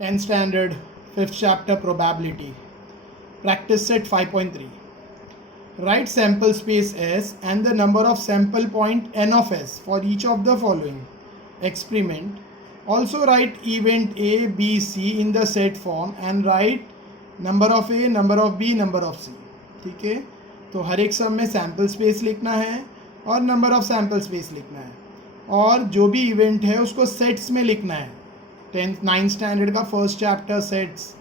10th standard, 5th chapter, probability. Practice set 5.3. Write sample space S and the number of sample point n of S for each of the following. Experiment. Also write event A, B, C in the set form and write number of A, number of B, number of C. ठीक है, तो हर एक सम में sample space लिखना है और number of sample space लिखना है और जो भी इवेंट है उसको सेट्स में लिखना है. 9th स्टैंडर्ड का फर्स्ट चैप्टर सेट्स.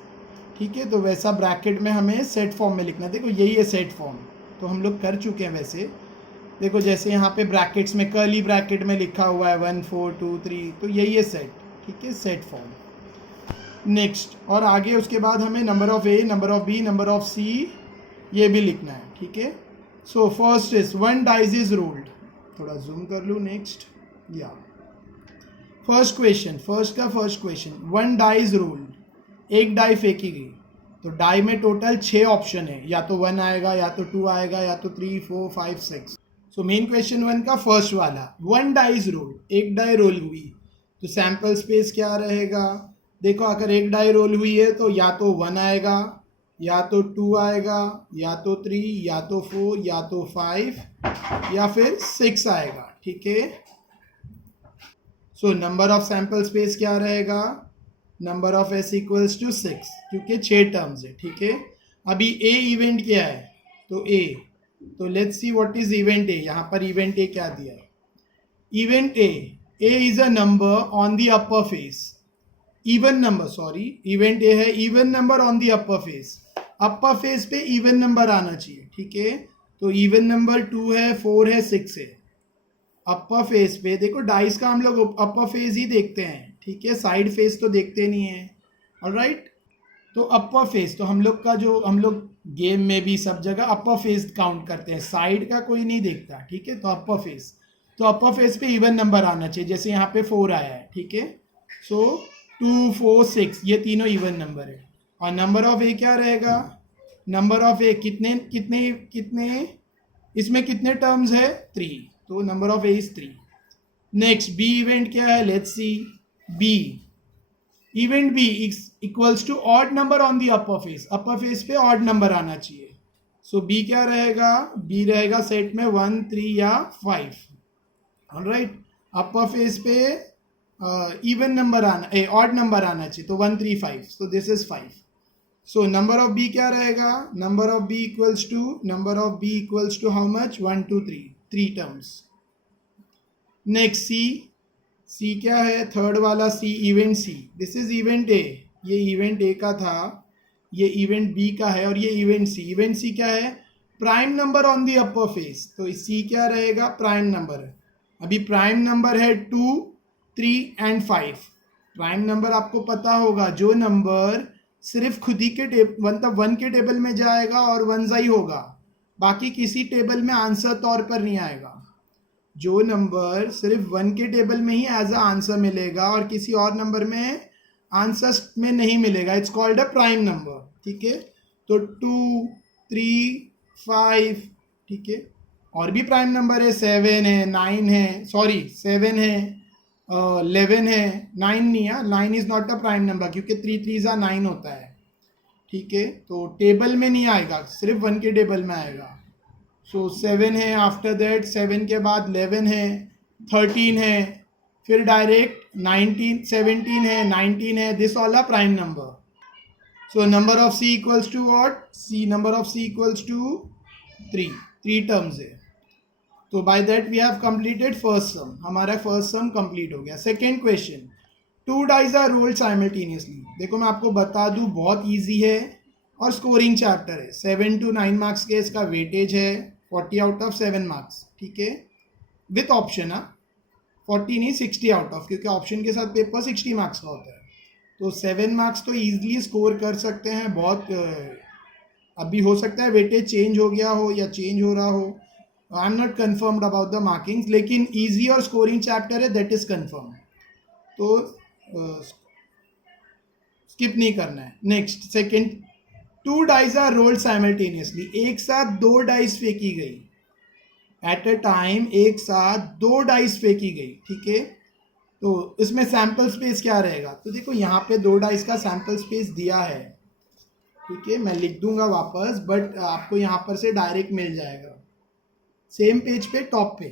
ठीक है, तो वैसा ब्रैकेट में हमें सेट फॉर्म में लिखना है. देखो यही है सेट फॉर्म, तो हम लोग कर चुके हैं वैसे. देखो जैसे यहाँ पे ब्रैकेट्स में कर्ली ब्रैकेट में लिखा हुआ है 1 4 2 3, तो यही है सेट. ठीक है, सेट फॉर्म. नेक्स्ट, और आगे उसके बाद हमें number of A, number of B, number of C ये भी लिखना है. ठीक है, so first is 1 dice is rolled. थोड़ा जूम कर लूँ. नेक्स्ट, या first question, first question 1 die is rolled. एक डाई फेंकी गई, तो डाई में टोटल 6 ऑप्शन है. या तो 1 आएगा, या तो 2 आएगा, या तो 3 4 5 6. सो मेन क्वेश्चन 1 का फर्स्ट वाला 1 डाई इज रोल्ड, एक डाई रोल हुई, तो सैम्पल स्पेस क्या रहेगा. देखो अगर एक डाई रोल हुई है तो या तो 1 आएगा, या तो 2 आएगा, या तो 3, या तो 4, या तो 5, या फिर 6 आएगा. ठीक है, so number of sample space क्या रहेगा. Number of S equals to 6, क्योंकि 6 टर्म्स है. ठीक है, अभी ए इवेंट क्या है, तो ए, तो let's see what is event A. यहाँ पर इवेंट ए क्या दिया है. Event A is a number on the upper face. Even number, sorry, event A है even number on the upper face. Upper face पे even number आना चाहिए. ठीक है, तो इवन नंबर 2 है, 4 है, 6 है. अपर फेस पे देखो, डाइस का हम लोग अपर फेस ही देखते हैं. ठीक है, साइड फेस तो देखते नहीं है. ऑलराइट, तो अपर फेस, तो हम लोग का जो हम लोग गेम में भी सब जगह अपर फेस काउंट करते हैं, साइड का कोई नहीं देखता. ठीक है, तो अपर फेस, तो अपर फेस पे इवन नंबर आना चाहिए. जैसे यहाँ पे 4 आया है. ठीक है, सो 2 4 6 ये तीनों इवन नंबर है. और नंबर ऑफ ए क्या रहेगा. नंबर ऑफ ए कितने कितने कितने इसमें कितने टर्म्स है, 3, तो number of A is 3. Next, B event क्या है, let's see. B event B equals to odd number on the upper face. Upper face पे ऑड नंबर आना चाहिए. सो बी क्या रहेगा, बी रहेगा सेट में 1 3 या 5. ऑलराइट, अपर फेस पे इवन नंबर आना, ऑड नंबर आना चाहिए, तो 1 3 5, so this is 5. So number of B क्या रहेगा, number of B equals to how much, 1 2 3, 3 terms. Next, C क्या है, थर्ड वाला C, event C. This is event A, ये इवेंट ए का था, ये इवेंट बी का है, और ये इवेंट सी. इवेंट सी क्या है, prime number on the upper face, तो सी क्या रहेगा, प्राइम नंबर. अभी प्राइम नंबर है 2 3 एंड 5. प्राइम नंबर आपको पता होगा, जो नंबर सिर्फ खुद ही के मतलब 1 के टेबल में जाएगा और 1 ही होगा, बाकी किसी टेबल में आंसर तौर पर नहीं आएगा. जो नंबर सिर्फ 1 के टेबल में ही एज अ आंसर मिलेगा और किसी और नंबर में आंसर में नहीं मिलेगा, it's called a prime number. ठीक है, तो 2 3 5. ठीक है, और भी प्राइम नंबर है, 7 है, 9 है, सॉरी 7 है, 11 है, 9 नहीं है. 9 is not a prime number, क्योंकि 3 3 9 होता है. ठीक है, तो टेबल में नहीं आएगा, सिर्फ 1 के टेबल में आएगा. सो 7 है, आफ्टर दैट 7 के बाद 11 है, 13 है, फिर डायरेक्ट 19 17 है, 19 है. This all are prime number. So number of C equals to what, C number of C equals to 3 terms है. तो by that we have completed first sum. हमारा फर्स्ट सम कंप्लीट हो गया. Second question, 2 dies are rolled simultaneously. देखो मैं आपको बता दूं, बहुत ईजी है और स्कोरिंग चैप्टर है. 7 to 9 मार्क्स के इसका वेटेज है, 40 आउट ऑफ 7 मार्क्स. ठीक है, विथ ऑप्शन. 40 नहीं, 60 आउट ऑफ, क्योंकि ऑप्शन के साथ पेपर 60 मार्क्स का होता है. तो 7 मार्क्स तो ईजिली स्कोर कर सकते हैं. बहुत अभी हो सकता है वेटेज चेंज हो गया हो या चेंज हो रहा हो, I am not confirmed about the markings, लेकिन ईजी और स्कोरिंग चैप्टर है, दैट इज कन्फर्म. तो स्किप नहीं करना है. Next, second, 2 dies are rolled simultaneously. एक साथ 2 डाइस फेंकी गई एट अ टाइम, एक साथ 2 डाइस फेंकी गई. ठीक है, तो इसमें सैंपल स्पेस क्या रहेगा, तो देखो यहाँ पे 2 डाइस का सैंपल स्पेस दिया है, ठीक है, मैं लिख दूंगा वापस, बट आपको यहाँ पर से डायरेक्ट मिल जाएगा सेम पेज पे टॉप पे।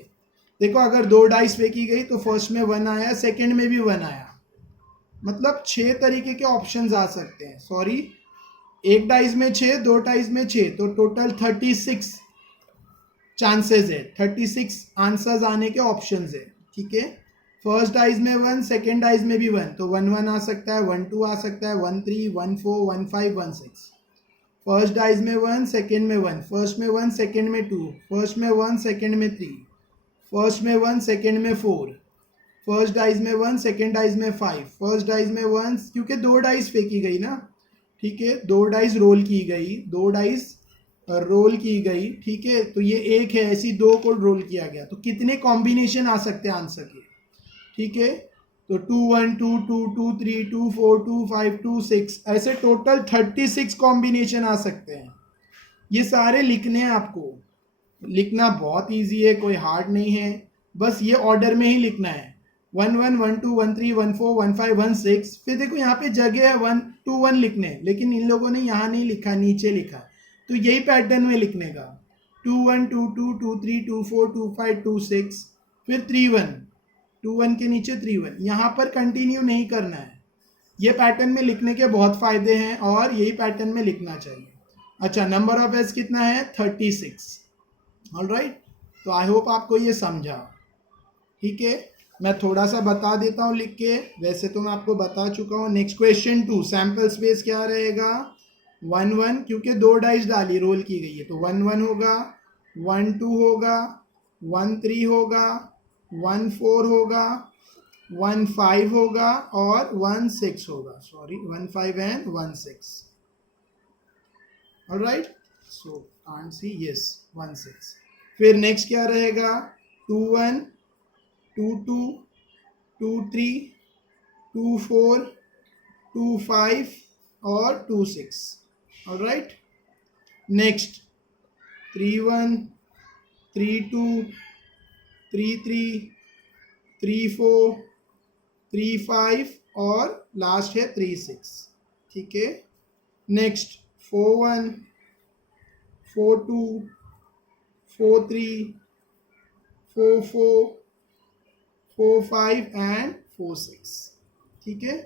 देखो अगर 2 डाइस फेंकी गई तो फर्स्ट में 1 आया, सेकंड में भी 1 आया, मतलब 6 तरीके के ऑप्शंस आ सकते हैं, सॉरी, एक डाइस में 6, 2 डाइस में 6, तो टोटल 36 चांसेस है, 36 आंसर्स आने के ऑप्शंस है, ठीक है। फर्स्ट डाइस में 1, सेकेंड डाइस में भी 1, तो 1 1 आ सकता है, 1 2 आ सकता है, 1 3 1 4 1 5 1 6। फर्स्ट डाइस में 1, सेकेंड में 1, फर्स्ट में 1, सेकेंड में 2, फर्स्ट में 1, सेकेंड में 3, फर्स्ट में 1, सेकेंड में 4, फर्स्ट डाइस में 1, सेकेंड डाइस में 5, फर्स्ट डाइस में 1, क्योंकि 2 डाइस फेंकी गई ना, ठीक है, 2 डाइस रोल की गई, 2 डाइस रोल की गई, ठीक है, तो ये एक है, ऐसी 2 को रोल किया गया, तो कितने कॉम्बिनेशन आ सकते हैं आंसर के, ठीक है, तो 2 1 2 2 2 3 2 4 2 5 2 6, ऐसे टोटल 36 कॉम्बिनेशन आ सकते हैं। ये सारे लिखने हैं आपको, लिखना बहुत इजी है, कोई हार्ड नहीं है, बस ये ऑर्डर में ही लिखना है, 1 1 1 2 1 3 1 4 1 5 1 6। फिर देखो यहाँ पे जगह है 1 2 1 लिखने, लेकिन इन लोगों ने यहाँ नहीं लिखा, नीचे लिखा, तो यही पैटर्न में लिखने का, 2 1 2 2 2 3 2 4 2 5 2 6, फिर 3 1 2 1 के नीचे 3 1, यहाँ पर कंटिन्यू नहीं करना है। ये पैटर्न में लिखने के बहुत फायदे हैं और यही पैटर्न में लिखना चाहिए। अच्छा, नंबर ऑफ एस कितना है, 36, ऑलराइट। तो आई होप आपको ये समझा, ठीक है, मैं थोड़ा सा बता देता हूँ लिख के, वैसे तो मैं आपको बता चुका हूँ। नेक्स्ट क्वेश्चन 2, सैंपल स्पेस क्या रहेगा, 1 1, क्योंकि 2 डाइस डाली रोल की गई है, तो 1 1 होगा, 1 2 होगा, 1 3 होगा, 1 4 होगा, 1 5 होगा और 1 6 होगा, sorry 1 5 and 1 6, alright. So answer yes 1 6। फिर नेक्स्ट क्या रहेगा, 2 1 2 2 2 3 2 4 2 5 और 2 6, ऑलराइट। नेक्स्ट 3 1 3 2 3 3 3 4 3 5 और लास्ट है 3 6, ठीक है। नेक्स्ट 4 1 4 2 4 3 4 4 4 5 एंड 4 6, ठीक है।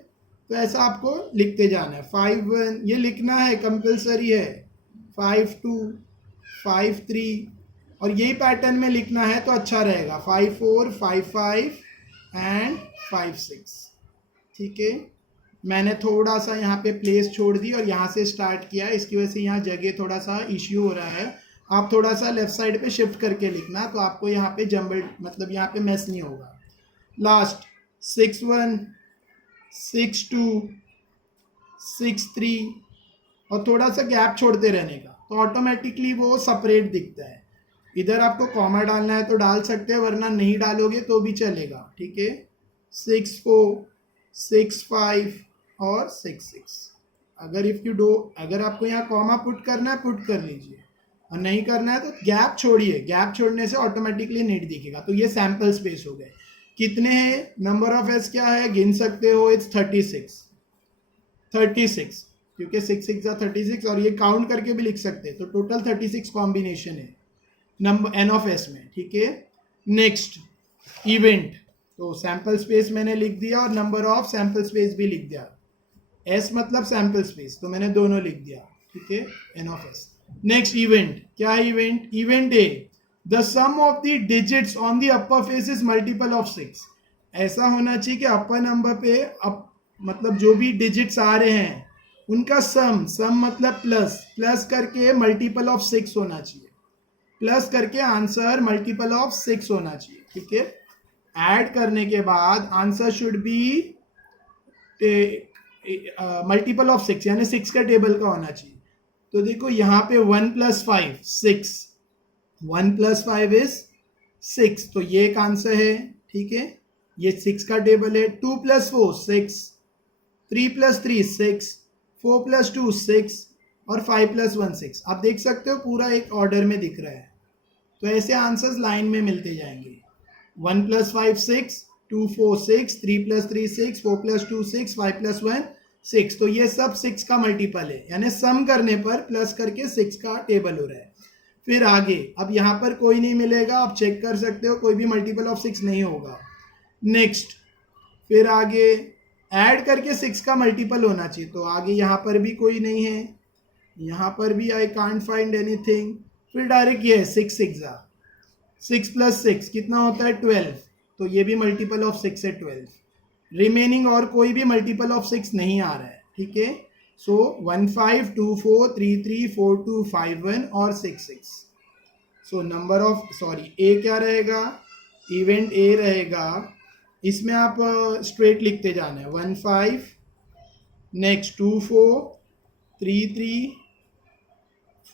तो ऐसा आपको लिखते जाना है, 5 1 ये लिखना है, कंपलसरी है, 5 2 5 3, और यही पैटर्न में लिखना है तो अच्छा रहेगा, 5 4 5 5 एंड 5 6, ठीक है। मैंने थोड़ा सा यहाँ पे प्लेस छोड़ दी और यहाँ से स्टार्ट किया, इसकी वजह से यहाँ जगह थोड़ा सा इश्यू हो रहा है, आप थोड़ा सा लेफ्ट साइड पे शिफ्ट करके लिखना, तो आपको यहाँ पे जंबल, मतलब यहाँ पे मैस नहीं होगा। लास्ट 6 1 6 2 6 3, और थोड़ा सा गैप छोड़ते रहने का, तो ऑटोमेटिकली वो सेपरेट दिखता है। इधर आपको कॉमा डालना है तो डाल सकते हैं, वरना नहीं डालोगे तो भी चलेगा, ठीक है। 6 4 6 5 और 6 6। अगर आपको यहाँ कॉमा पुट करना है पुट कर लीजिए, और नहीं करना है तो गैप छोड़िए, गैप छोड़ने से ऑटोमेटिकली नीट दिखेगा। तो ये सैंपल स्पेस हो गए। कितने हैं, नंबर ऑफ एस क्या है, गिन सकते हो, इट्स 36, क्योंकि 6 6 36, और ये काउंट करके भी लिख सकते हैं, तो टोटल 36 कॉम्बिनेशन है नंबर एन ऑफ एस में, ठीक है। नेक्स्ट इवेंट, तो सैंपल स्पेस मैंने लिख दिया और नंबर ऑफ सैंपल स्पेस भी लिख दिया, एस मतलब सैंपल स्पेस, तो मैंने दोनों लिख दिया, ठीक है, N of S. Next event, क्या है event, event A, the sum of the digits on the upper face is multiple of 6। ऐसा होना चाहिए कि अपर नंबर पे मतलब जो भी डिजिट्स आ रहे हैं उनका सम मतलब प्लस करके मल्टीपल ऑफ 6 होना चाहिए, प्लस करके आंसर मल्टीपल ऑफ 6 होना चाहिए, ठीक है। ऐड करने के बाद answer should be multiple of 6, यानी 6 का टेबल का होना चाहिए। तो देखो यहाँ पे 1 + 5 6, 1 + 5 इज 6, तो ये एक आंसर है, ठीक है, ये 6 का टेबल है। 2 + 4 6, 3 + 3 6, 4 + 2 6 और 5 + 1 6। आप देख सकते हो पूरा एक ऑर्डर में दिख रहा है, तो ऐसे आंसर्स लाइन में मिलते जाएंगे। 1 + 5 6, 2 4 6, 3 + 3 6, 4 + 2 6, 5 + 1 6। तो ये सब 6 का मल्टीपल है, यानी सम करने पर प्लस करके 6 का टेबल हो रहा है। फिर आगे, अब यहाँ पर कोई नहीं मिलेगा, आप चेक कर सकते हो, कोई भी मल्टीपल ऑफ 6 नहीं होगा। नेक्स्ट, फिर आगे ऐड करके 6 का मल्टीपल होना चाहिए, तो आगे यहाँ पर भी कोई नहीं है, यहाँ पर भी आई कांट फाइंड एनीथिंग। फिर डायरेक्ट ये 6 6 6 + 6 कितना होता है 12, तो ये भी मल्टीपल ऑफ 6 है 12। रिमेनिंग और कोई भी मल्टीपल ऑफ 6 नहीं आ रहा है, ठीक है। सो 1 5 2 4 3 3 4 2 5 1 और 6 6। सो नंबर ऑफ ए क्या रहेगा, इवेंट ए रहेगा। इसमें आप स्ट्रेट लिखते जाना है, 1 5, नेक्स्ट 2 4 3 3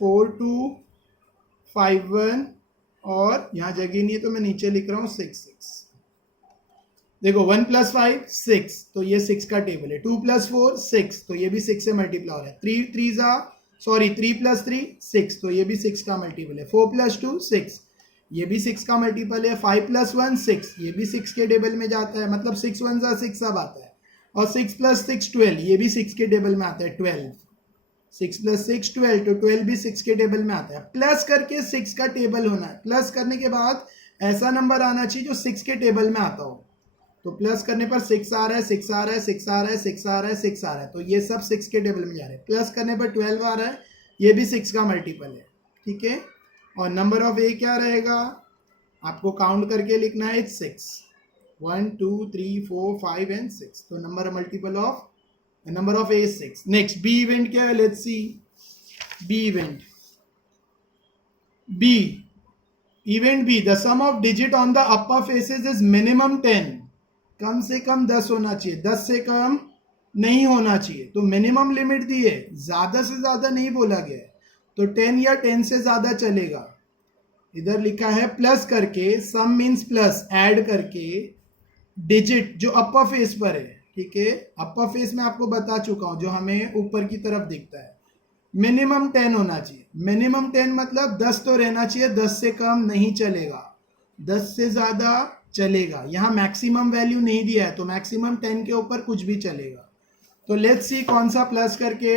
4 2 5 1 और यहाँ जगह नहीं है तो मैं नीचे लिख रहा हूँ 6 6। देखो 1 + 5 6, तो ये 6 का टेबल है। 2 + 4 6, तो ये भी 6 से मल्टीप्लाई हो रहा है। 3 + 3 6, तो ये भी 6 का मल्टीपल है। 4 + 2 6, ये भी 6 का मल्टीपल है। 5 + 1 6, ये भी 6 के टेबल में जाता है, मतलब 6 1 6 सब आता है। और 6 + 6 12, ये भी 6 के टेबल में आता है 12। 6 + 6 12, तो 12 भी 6 के टेबल में आता है। प्लस करके 6 का टेबल होना है, प्लस करने के बाद ऐसा नंबर आना चाहिए जो 6 के टेबल में आता हो। तो प्लस करने पर 6 आ रहा है, 6 आ रहा है, 6 आ रहा है, 6 आ रहा है, 6 आ रहा है, तो ये सब 6 के टेबल में जा रहे हैं। प्लस करने पर 12 आ रहा है, ये भी 6 का मल्टीपल है, ठीक है। और नंबर ऑफ ए क्या रहेगा, आपको काउंट करके लिखना है 6, 1 2 3 4 5 एंड 6। तो number of A 6। Next B event क्या है, let's see. B event, event B, the sum of digit on the upper faces is minimum 10। कम से कम 10 होना चाहिए, 10 से कम नहीं होना चाहिए। तो मिनिमम लिमिट दी है, ज्यादा से ज्यादा नहीं बोला गया है, तो 10 या 10 से ज्यादा चलेगा। इधर लिखा है प्लस करके, सम मीन्स प्लस, ऐड करके डिजिट जो अपर फेस पर है, ठीक है। अपर फेस में आपको बता चुका हूं, जो हमें ऊपर की तरफ दिखता है। मिनिमम 10 होना चाहिए। मिनिमम 10 मतलब 10 तो रहना चाहिए, 10 से कम नहीं चलेगा, 10 से ज्यादा चलेगा। यहाँ मैक्सिमम वैल्यू नहीं दिया है, तो मैक्सिमम 10 के ऊपर कुछ भी चलेगा। तो लेट्स सी कौन सा प्लस करके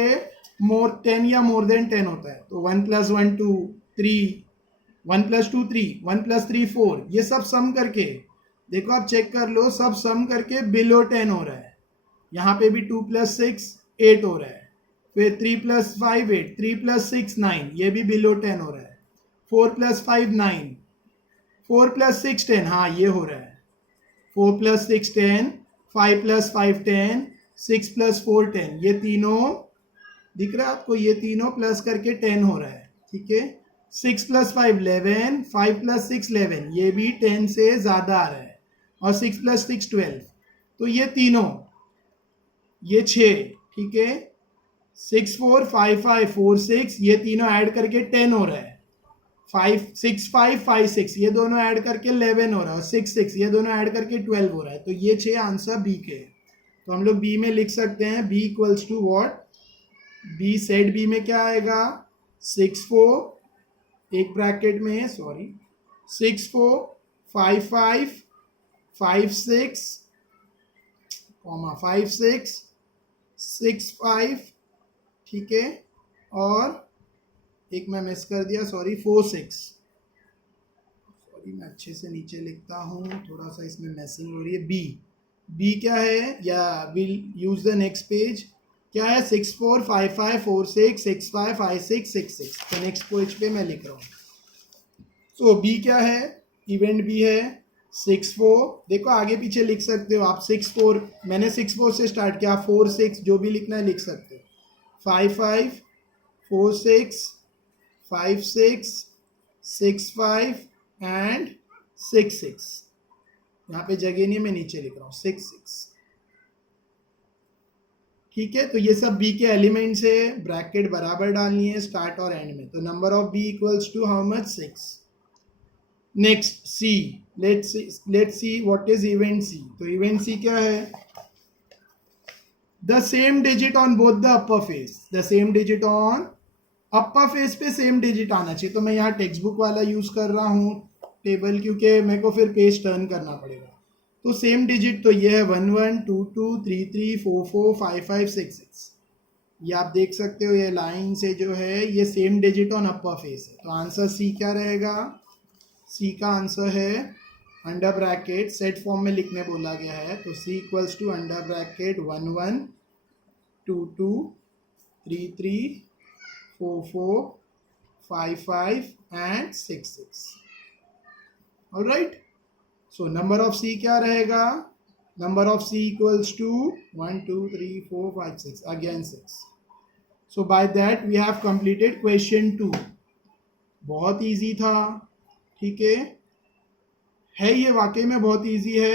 10 या मोर देन 10 होता है। तो 1 + 1 2 3, 1 + 2 3, 1 + 3 4, ये सब सम करके देखो, आप चेक कर लो, सब सम करके बिलो 10 हो रहा है। यहाँ पे भी 2 + 6 8 हो रहा है। फिर 3 + 5 8, 3 + 6 9, ये भी बिलो 10 हो रहा है। 4 + 5 9, 4 + 6 10, हाँ ये हो रहा है। 4 + 6 10, 5 + 5 10, 6 + 4 10, ये तीनों दिख रहा है आपको, ये तीनों प्लस करके 10 हो रहा है, ठीक है। 6 + 5 11, 5 + 6 11, ये भी 10 से ज्यादा आ रहा है। और 6 + 6 12, तो ये तीनों, ये 6, ठीक है। 6 4 5 5 4 6, ये तीनों ऐड करके 10 हो रहा है। 5 6 5 5 6, ये दोनों ऐड करके 11 हो रहा है। और 6 6, ये दोनों ऐड करके 12 हो रहा है। तो ये 6 आंसर बी के। तो हम लोग बी में लिख सकते हैं, B equals to what, B set B में क्या आएगा, 6 4, एक ब्रैकेट में है, 6 4 5 5 5 6 5 6 6 5, ठीक है। और एक मैं मिस कर दिया, 4 6, मैं अच्छे से नीचे लिखता हूँ, थोड़ा सा इसमें मैसिंग हो रही है। बी क्या है, या will use the next page, क्या है 6 4 5 5 4 6 6 5 5 6 6 6। तो नेक्स्ट पेज पे मैं लिख रहा हूँ। तो बी क्या है, इवेंट बी है 6 4, देखो आगे पीछे लिख सकते हो आप। 6 4, मैंने 6 4 से स्टार्ट किया, 4 6 जो भी लिखना है लिख सकते हो। 5 5 4 6 5 6 6 5 एंड 6 6, यहाँ पे जगह नहीं, मैं नीचे लिख रहा हूँ 6 6, ठीक है। तो ये सब बी के एलिमेंट्स है, ब्रैकेट बराबर डालनी है स्टार्ट और एंड में। तो number of B equals to how much, 6। Next C, let's see what is event C. तो इवेंट सी क्या है, the same digit on both the upper face, the same digit on upper face पे same digit आना चाहिए। तो मैं यहाँ text book वाला यूज कर रहा हूँ टेबल, क्योंकि मेरे को फिर पेज टर्न करना पड़ेगा। तो सेम डिजिट तो ये है 1 1 2 2 3 3 4 4 5 5 6 6। ये आप देख सकते हो, ये लाइन से जो है ये same digit on upper face है। तो आंसर सी क्या रहेगा? सी का आंसर है अंडर ब्रैकेट, सेट फॉर्म में लिखने बोला गया है, तो सी equals to under bracket 1 1 2 2 3 3 4 4 5 5 and 6 6। Alright, so number of C क्या रहेगा? Number of C equals to 1 2 3 4 5 6, again 6। So by that we have completed question 2। बहुत इजी था, ठीक है ये वाकई में बहुत इजी है।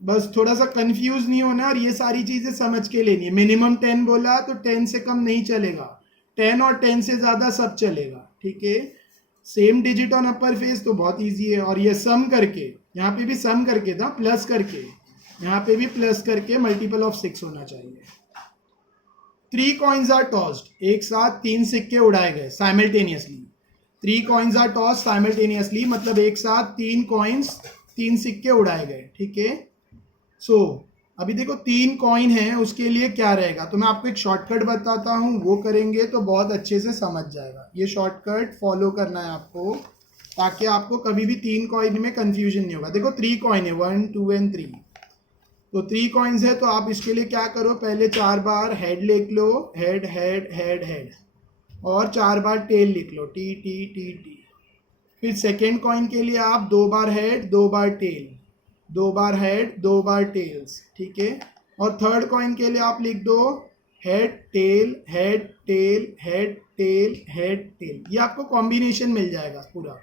बस थोड़ा सा कंफ्यूज नहीं होना और ये सारी चीज़ें समझ के लेनी है। मिनिमम 10 बोला तो 10 से कम नहीं चलेगा, 10 और 10 से ज़्यादा सब चलेगा, ठीक है। Same digit on upper face तो बहुत इजी है, और ये सम करके, यहाँ पे भी सम करके था, प्लस करके, यहाँ पे भी प्लस करके मल्टीपल ऑफ 6 होना चाहिए। 3 कॉइन्स आर टॉस्ड, एक साथ 3 सिक्के उड़ाए गए simultaneously. 3 coins are tossed simultaneously मतलब एक साथ 3 कॉइन्स, 3 सिक्के उड़ाए गए, ठीक है। सो अभी देखो 3 कॉइन है, उसके लिए क्या रहेगा, तो मैं आपको एक शॉर्टकट बताता हूँ, वो करेंगे तो बहुत अच्छे से समझ जाएगा। ये शॉर्टकट फॉलो करना है आपको, ताकि आपको कभी भी 3 कॉइन में कंफ्यूजन नहीं होगा। देखो 3 कॉइन है, 1 2 एंड 3, तो 3 कॉइन्स है, तो आप इसके लिए क्या करो, पहले 4 बार हेड लिख लो, हेड हेड हेड हेड, और 4 बार टेल लिख लो, टी टी टी टी। फिर सेकेंड कॉइन के लिए आप 2 बार हेड 2 बार टेल, 2 बार हेड 2 बार टेल्स, ठीक है। और थर्ड कॉइन के लिए आप लिख दो head tail head tail head tail head tell. ये आपको कॉम्बिनेशन मिल जाएगा पूरा,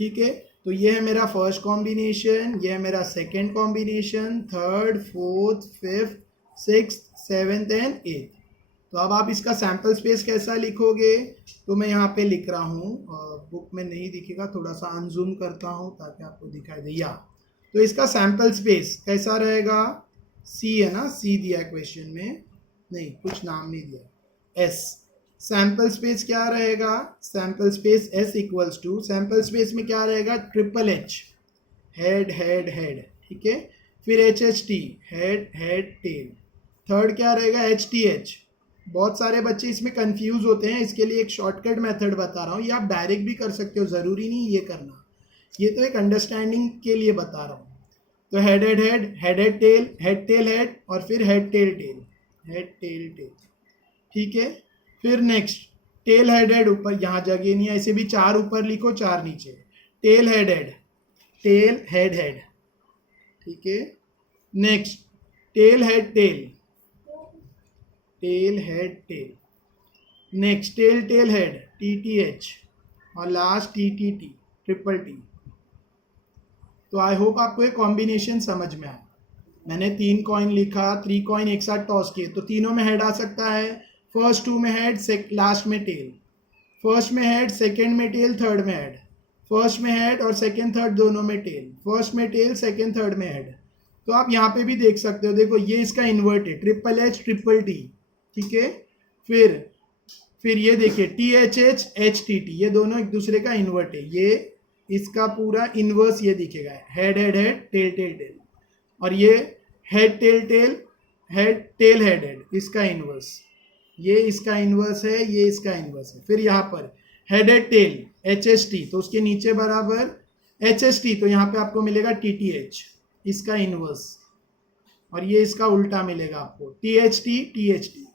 ठीक है। तो ये है मेरा फर्स्ट कॉम्बिनेशन, ये है मेरा second combination, third fourth fifth sixth seventh and एथ। तो अब आप इसका सैम्पल स्पेस कैसा लिखोगे, तो मैं यहाँ पे लिख रहा हूँ, बुक में नहीं दिखेगा, थोड़ा सा अनजूम करता हूँ ताकि आपको दिखाई दे। या तो इसका सैम्पल स्पेस कैसा रहेगा, सी है ना, सी दिया है क्वेश्चन में, नहीं कुछ नाम नहीं दिया, एस। सैम्पल स्पेस क्या रहेगा, sample space S equals to, sample space में क्या रहेगा, triple H, head head head, ठीक है। फिर H H T, head head tail. Third क्या रहेगा, एच टी एच। बहुत सारे बच्चे इसमें कंफ्यूज होते हैं, इसके लिए एक शॉर्टकट मेथड बता रहा हूँ, ये आप डायरेक्ट भी कर सकते हो, ज़रूरी नहीं ये करना, ये तो एक अंडरस्टैंडिंग के लिए बता रहा हूँ। तो head head head, head head tail, head tail head, और फिर head tail tail, head tail tail, ठीक है। फिर नेक्स्ट टेल हेड हेड, ऊपर यहाँ जगह नहीं है, ऐसे भी 4 ऊपर लिखो 4 नीचे, tail head head, tail head head, ठीक है। Next tail head tail, tail head tail. Next tail tail head, T T H, और last T T T, triple T. तो आई होप आपको ये कॉम्बिनेशन समझ में आया। मैंने 3 कॉइन लिखा, 3 कॉइन एक साथ टॉस किए, तो तीनों में हेड आ सकता है, फर्स्ट 2 में हेड, लास्ट में टेल, फर्स्ट में हेड सेकेंड में टेल थर्ड में हेड, फर्स्ट में हेड और सेकेंड थर्ड दोनों में टेल, फर्स्ट में टेल सेकेंड थर्ड में हेड। तो आप यहाँ पे भी देख सकते हो, देखो ये इसका इन्वर्ट है, ट्रिपल एच ट्रिपल टी, ठीक है। फिर ये देखिए T H H H T T, ये दोनों एक दूसरे का इन्वर्ट है, ये इसका पूरा इन्वर्स ये दिखेगा, head head head tail tail tail, और ये head tail tail head tail head head, इसका इन्वर्स, ये इसका इन्वर्स है, ये इसका इन्वर्स है। फिर यहाँ पर head head tell H H T, तो उसके नीचे बराबर एच एच टी, तो यहाँ पे आपको मिलेगा टी टी एच, इसका इन्वर्स, और ये इसका उल्टा मिलेगा आपको टी एच टी।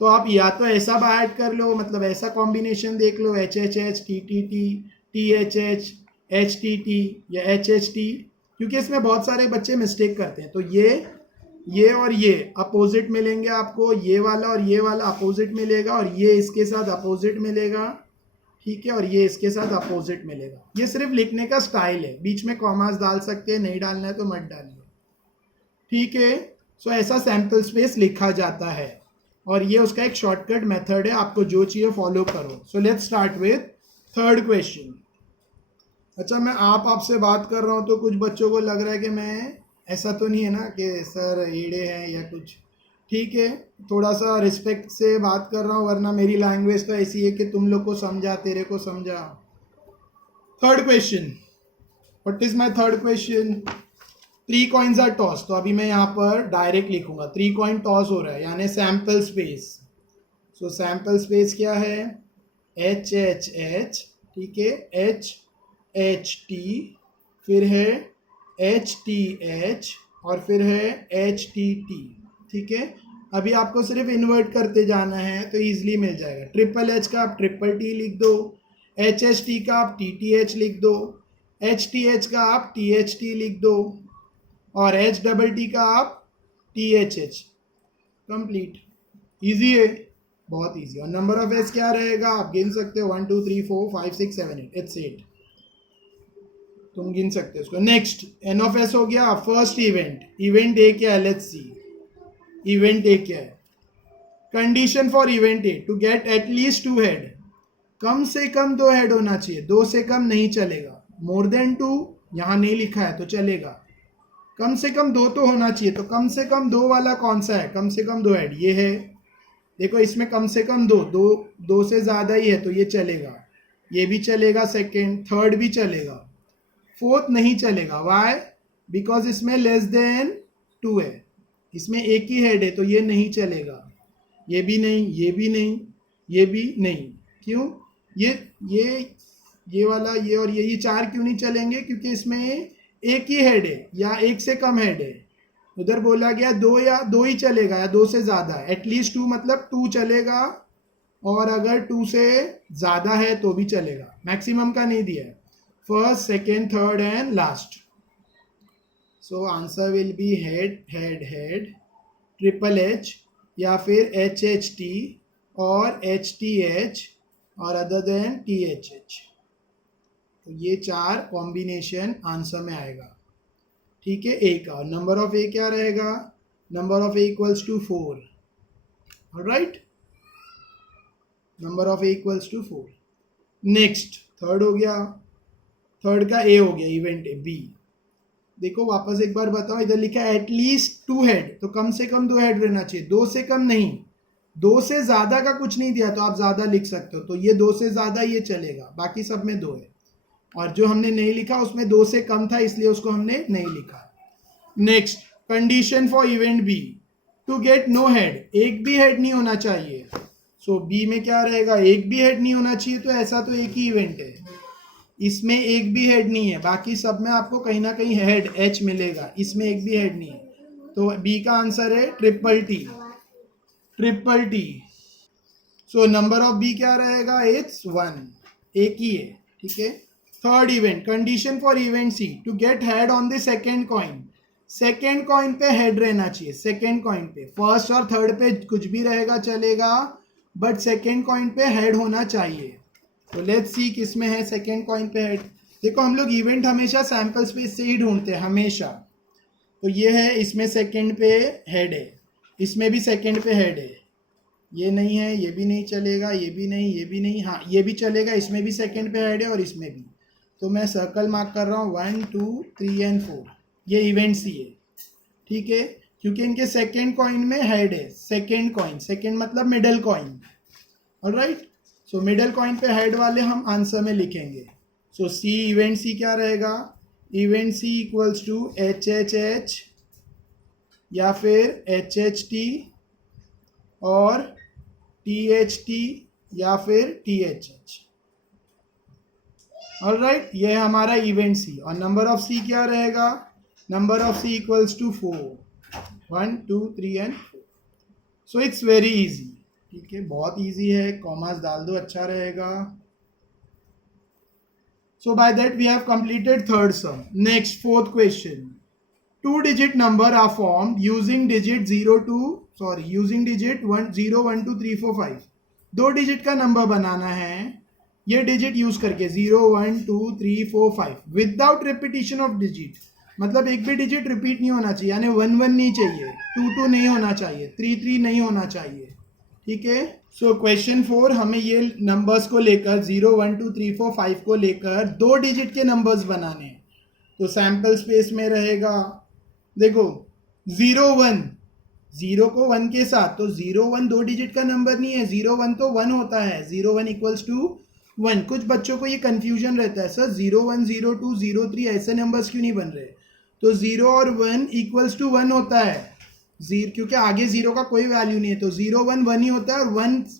तो आप या तो ऐसा ऐड कर लो, मतलब ऐसा कॉम्बिनेशन देख लो, H H H T T T, T H H H T T, या एच एच टी, क्योंकि इसमें बहुत सारे बच्चे मिस्टेक करते हैं। तो ये और ये अपोजिट मिलेंगे आपको, ये वाला और ये वाला अपोजिट मिलेगा, और ये इसके साथ अपोजिट मिलेगा, ठीक है, और ये इसके साथ अपोजिट मिलेगा। ये सिर्फ लिखने का स्टाइल है, बीच में कॉमास डाल सकते हैं, नहीं डालना है तो मत डालिए, ठीक है। सो ऐसा सैम्पल स्पेस लिखा जाता है, और ये उसका एक शॉर्टकट मेथड है, आपको जो चाहिए फॉलो करो। So let's start with third question. अच्छा, मैं आपसे बात कर रहा हूँ तो कुछ बच्चों को लग रहा है कि मैं, ऐसा तो नहीं है ना कि सर एड़े हैं या कुछ, ठीक है, थोड़ा सा रिस्पेक्ट से बात कर रहा हूँ, वरना मेरी लैंग्वेज तो ऐसी है कि तुम लोग को समझा तेरे को समझा। Third question, what is my third question? 3 coins are toss, तो अभी मैं यहाँ पर डायरेक्ट लिखूंगा 3 कॉइन टॉस हो रहा है, यानी सैंपल स्पेस। सो सैंपल स्पेस क्या है? एच एच एच, ठीक है, एच एच टी, फिर है एच टी एच, और फिर है एच टी टी, ठीक है। अभी आपको सिर्फ इन्वर्ट करते जाना है तो इजीली मिल जाएगा। ट्रिपल एच का आप ट्रिपल टी लिख दो, एच एच टी का आप टी टी एच लिख दो, एच टी एच का आप टी एच टी लिख दो, और एच डबल टी का आप T H H. Complete. Easy है, बहुत इजी। और नंबर ऑफ एस क्या रहेगा आप गिन सकते हो, 1 2 3 4 5 6 7 8, इट्स 8, तुम गिन सकते हो उसको। नेक्स्ट एन ऑफ एस हो गया। फर्स्ट इवेंट, इवेंट ए क्या है? लेट्स सी इवेंट ए क्या है। Condition for event A, to get at least 2 head, कम से कम 2 हेड होना चाहिए, 2 से कम नहीं चलेगा। मोर देन 2 यहां नहीं लिखा है तो चलेगा, कम से कम 2 तो होना चाहिए। तो कम से कम 2 वाला कौन सा है? कम से कम 2 हेड ये है, देखो इसमें कम से कम 2 से ज्यादा ही है तो ये चलेगा, ये भी चलेगा, सेकेंड थर्ड भी चलेगा, फोर्थ नहीं चलेगा। वाई? बिकॉज इसमें लेस देन 2 है, इसमें एक ही हेड है तो ये नहीं चलेगा, ये भी नहीं, ये भी नहीं, ये भी नहीं। क्यों? ये वाला, ये और ये 4 क्यों नहीं चलेंगे? क्योंकि इसमें एक ही हेड है या एक से कम हेड है। उधर बोला गया 2 या 2 ही चलेगा या 2 से ज्यादा है। एटलीस्ट 2 मतलब 2 चलेगा, और अगर 2 से ज्यादा है तो भी चलेगा, मैक्सिमम का नहीं दिया है। First, second, third and last. So answer will be head head head, triple H, या फिर एच एच टी और एच टी एच, और other than T H H. तो ये 4 कॉम्बिनेशन आंसर में आएगा, ठीक है, ए का। नंबर ऑफ ए क्या रहेगा? Number of A equals to 4, alright, number of A equals to 4। Next third हो गया, थर्ड का ए हो गया, इवेंट ए। बी देखो वापस एक बार बताओ, इधर लिखा है एटलीस्ट 2 हेड, तो कम से कम 2 हेड रहना चाहिए, 2 से कम नहीं। 2 से ज्यादा का कुछ नहीं दिया तो आप ज्यादा लिख सकते हो, तो ये 2 से ज्यादा ये चलेगा, बाकी सब में 2 है। और जो हमने नहीं लिखा उसमें 2 से कम था इसलिए उसको हमने नहीं लिखा। Next, condition for event B, to get no head, एक भी हेड नहीं होना चाहिए। सो बी में क्या रहेगा? एक भी हेड नहीं होना चाहिए, तो ऐसा तो एक ही इवेंट है, इसमें एक भी हेड नहीं है, बाकी सब में आपको कहीं ना कहीं हेड एच मिलेगा, इसमें एक भी हेड नहीं है। तो बी का आंसर है triple T, triple T. So number of B क्या रहेगा? इट्स 1, एक ही है, ठीक है। Third event, condition for event C, to get head on the second coin, second coin पे हेड रहना चाहिए, सेकेंड कॉइन पे। फर्स्ट और थर्ड पे कुछ भी रहेगा चलेगा, बट सेकेंड कॉइन पे हेड होना चाहिए। तो लेट्स सी किस में है सेकेंड कॉइन पे हेड। देखो हम लोग इवेंट हमेशा सैंपल स्पेस से ही ढूंढते हैं हमेशा, तो ये है, इसमें सेकेंड पे हेड है, इसमें भी सेकेंड पे हेड है, ये नहीं है, ये भी नहीं चलेगा, ये भी नहीं, ये भी नहीं, हाँ ये भी चलेगा, इसमें भी सेकेंड पे हेड है और इसमें भी। तो मैं सर्कल मार्क कर रहा हूँ 1 2 3 एंड 4, ये इवेंट सी है, ठीक है, क्योंकि इनके सेकेंड कॉइन में हेड है। सेकेंड कॉइन, सेकेंड मतलब middle coin, alright. So middle coin पे हेड वाले हम आंसर में लिखेंगे। सो सी, इवेंट सी क्या रहेगा? Event C equals to H H H, या फिर एच एच टी और टी एच टी, या फिर टी एच एच, ऑलराइट। ये है हमारा इवेंट सी। और नंबर ऑफ सी क्या रहेगा? Number of C equals to 4, 1 2 3 and 4। So it's very easy, ठीक है, बहुत इजी है, कॉमास डाल दो अच्छा रहेगा। So by that we have completed third sum. Next fourth question, 2 digit number are formed using digit 0 1 0 1 2 3 4 5। 2 digit का नंबर बनाना है ये डिजिट यूज करके, 0 1 2 3 4 5, विदाउट रिपीटिशन ऑफ डिजिट, मतलब एक भी डिजिट रिपीट नहीं होना चाहिए, यानी 1 1 नहीं चाहिए, 2 2 नहीं होना चाहिए, 3 3 नहीं होना चाहिए, ठीक है। सो क्वेश्चन 4, हमें ये नंबर्स को लेकर 0 1 2 3 4 5 को लेकर 2 डिजिट के नंबर्स बनाने हैं। तो सैंपल स्पेस में रहेगा, देखो 0 1, 0 को 1 के साथ, तो 0 1 2 डिजिट का नंबर नहीं है, 0 1 तो 1 होता है, 0 1 इक्वल्स टू 1। कुछ बच्चों को ये कंफ्यूजन रहता है, सर 0 1 0 2 0 3 ऐसे नंबर्स क्यों नहीं बन रहे? तो 0 और 1 इक्वल्स टू 1 होता है, क्योंकि आगे 0 का कोई वैल्यू नहीं है, तो 0 1 1 ही होता है, और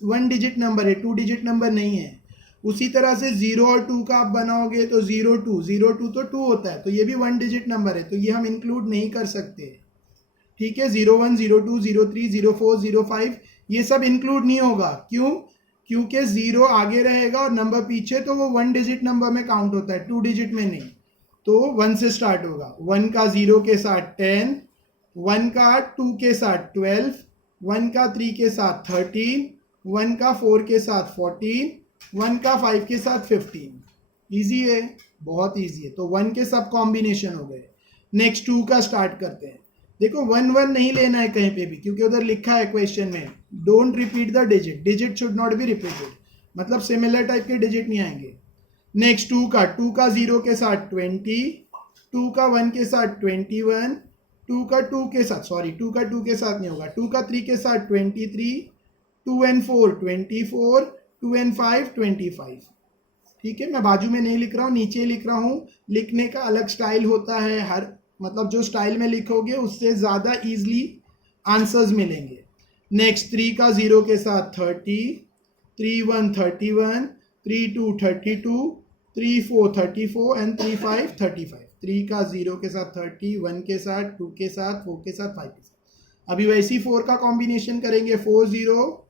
1 डिजिट नंबर है, 2 डिजिट नंबर नहीं है। उसी तरह से 0 और 2 का आप बनाओगे तो 0 2 तो 2 होता है, तो ये भी 1 डिजिट नंबर है, तो ये हम इंक्लूड नहीं कर सकते। ठीक है, 0 1 0 2 0 3 0 4 0 5 ये सब इंक्लूड नहीं होगा। क्यों? क्योंकि 0 आगे रहेगा और नंबर पीछे, तो वो 1 डिजिट नंबर में काउंट होता है, 2 डिजिट में नहीं। तो 1 से स्टार्ट होगा, 1 का 0 के साथ 10, 1 का 2 के साथ 12, 1 का 3 के साथ 13, 1 का 4 के साथ 14, 1 का 5 के साथ 15। ईजी है, बहुत ईजी है। तो 1 के सब कॉम्बिनेशन हो गए। नेक्स्ट 2 का स्टार्ट करते हैं। देखो 1 1 नहीं लेना है कहीं पे भी, क्योंकि उधर लिखा है क्वेश्चन में, don't repeat the digit, digit should not be repeated, मतलब सिमिलर टाइप के डिजिट नहीं आएंगे। नेक्स्ट 2 का 0 के साथ 20, 2 का 1 के साथ 21, 2 का 2 के साथ, सॉरी 2 का 2 के साथ नहीं होगा, 2 का 3 के साथ 23, 2 and 4 24, 2 and 5 25। ठीक है, मैं बाजू में नहीं लिख रहा हूँ, नीचे लिख रहा हूँ। लिखने का अलग स्टाइल होता है, हर मतलब जो स्टाइल में लिखोगे उससे ज़्यादा ईजिली आंसर्स मिलेंगे। नेक्स्ट 3 का 0 के साथ 30, 3 1 31, 3 2 32, 3 4 34 एंड 3 5 35। 3 का 0 के साथ 30, 1 के साथ, 2 के साथ, 4 के साथ, 5 के साथ। अभी वैसी 4 का कॉम्बिनेशन करेंगे, 4 0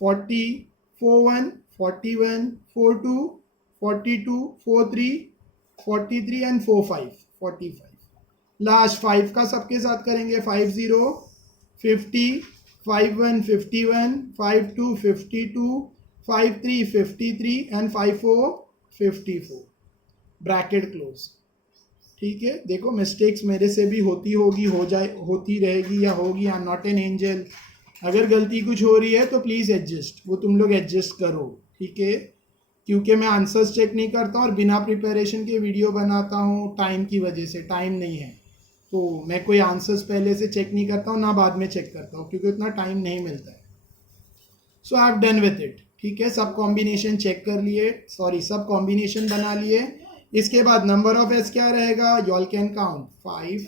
40, 4 1 41, 4 2 42, 4 3 43 एंड 4 5 45। लास्ट 5 का सबके साथ करेंगे, 5 0 50, 5 1 51, 5 2 52, 5 3 53 एंड 5 4 54। Bracket close. ठीक है, देखो मिस्टेक्स मेरे से भी होती होगी, होती रहेगी या होगी, आई एम नॉट एन एंजल। अगर गलती कुछ हो रही है तो प्लीज़ एडजस्ट, वो तुम लोग एडजस्ट करो। ठीक है, क्योंकि मैं आंसर्स चेक नहीं करता हूँ और बिना प्रिपरेशन के वीडियो बनाता हूँ, टाइम की वजह से, टाइम नहीं है, तो मैं कोई आंसर्स पहले से चेक नहीं करता हूँ, ना बाद में चेक करता हूँ, क्योंकि उतना टाइम नहीं मिलता है। So I have done with it. ठीक है, सब कॉम्बिनेशन चेक कर लिए, सॉरी सब कॉम्बिनेशन बना लिए। इसके बाद नंबर ऑफ एस क्या रहेगा, यू ऑल कैन काउंट 5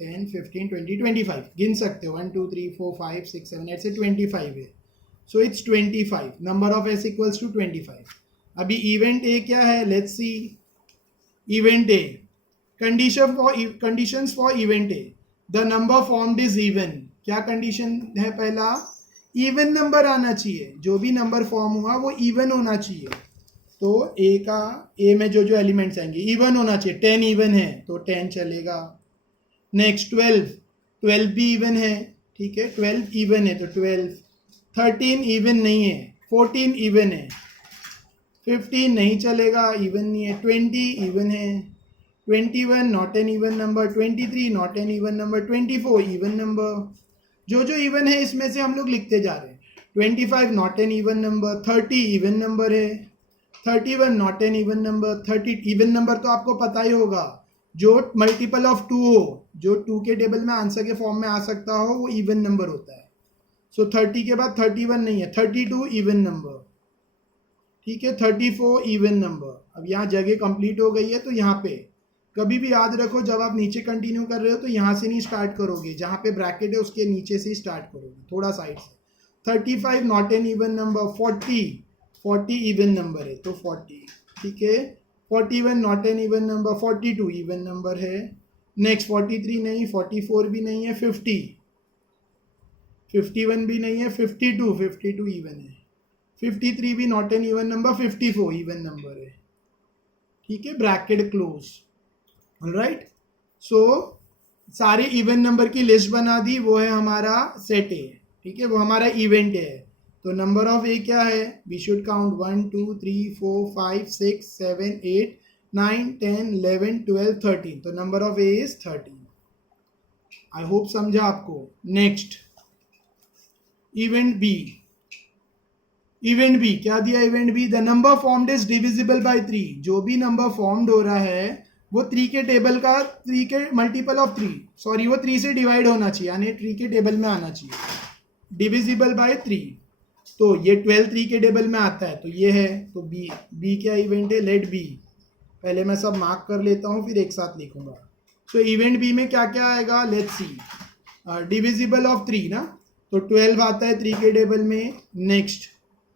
10 15 20 25, गिन सकते हो, 1 2 3 4 5 6 7 8 से 25 है, so it's 25। Number of S equals to 25। अभी इवेंट ए क्या है, let's see. Event A, conditions for event A, the number formed is even. क्या कंडीशन है? पहला, इवन नंबर आना चाहिए, जो भी नंबर फॉर्म हुआ वो इवन होना चाहिए। तो ए में जो जो एलिमेंट्स आएंगे इवन होना चाहिए। 10 इवन है तो 10 चलेगा। नेक्स्ट 12 भी इवन है, ठीक है, 12 इवन है तो 12। 13 इवन नहीं है, 14 इवन है, 15 नहीं चलेगा, इवन नहीं है, 20 इवन है, 21 not an even number, 23 not an even number, 24 even number. जो जो इवन है इसमें से हम लोग लिखते जा रहे हैं। 25 not an even number, 30 even number है, 31 not an even number, 30 even number तो आपको पता ही होगा, जो मल्टीपल ऑफ 2 हो, जो 2 के टेबल में आंसर के फॉर्म में आ सकता हो, वो इवन नंबर होता है। सो 30 के बाद 31 नहीं है, 32 इवन नंबर, ठीक है, 34 इवन नंबर। अब यहाँ जगह कंप्लीट हो गई है, तो यहाँ पे कभी भी याद रखो, जब आप नीचे कंटिन्यू कर रहे हो तो यहाँ से नहीं स्टार्ट करोगे, जहाँ पे ब्रैकेट है उसके नीचे से ही स्टार्ट करोगे, थोड़ा साइड से। 35 not an even number, 40 even number है तो 40, ठीक है। 41 not an even number, 42 even number है। नेक्स्ट 43 नहीं, 44 भी नहीं है, 51 भी नहीं है, 52 इवन है, 53 भी not an even number, 54 even number है, ठीक है, ब्रैकेट क्लोज। ऑलराइट, सो सारे इवन नंबर की लिस्ट बना दी, वो है हमारा सेट ए, ठीक है, वो हमारा इवेंट है। तो नंबर ऑफ ए क्या है, वी शुड काउंट 1 2 3 4 5 6 7 8 9 10 11 12 13। तो number of A is 13। I hope समझा आपको। Next event B. Event B क्या दिया, event B, the number formed is divisible by 3। जो भी नंबर फॉर्म्ड हो रहा है वो 3 के टेबल का, 3 के मल्टीपल ऑफ 3, वो 3 से डिवाइड होना चाहिए, यानी 3 के टेबल में आना चाहिए। Divisible by 3। तो ये 12 3 के टेबल में आता है, तो ये है, तो बी क्या इवेंट है, लेट बी। पहले मैं सब मार्क कर लेता हूँ फिर एक साथ लिखूंगा। सो इवेंट बी में क्या क्या आएगा, लेट्स सी। डिविजिबल ऑफ 3 ना, तो 12 आता है 3 के टेबल में। नेक्स्ट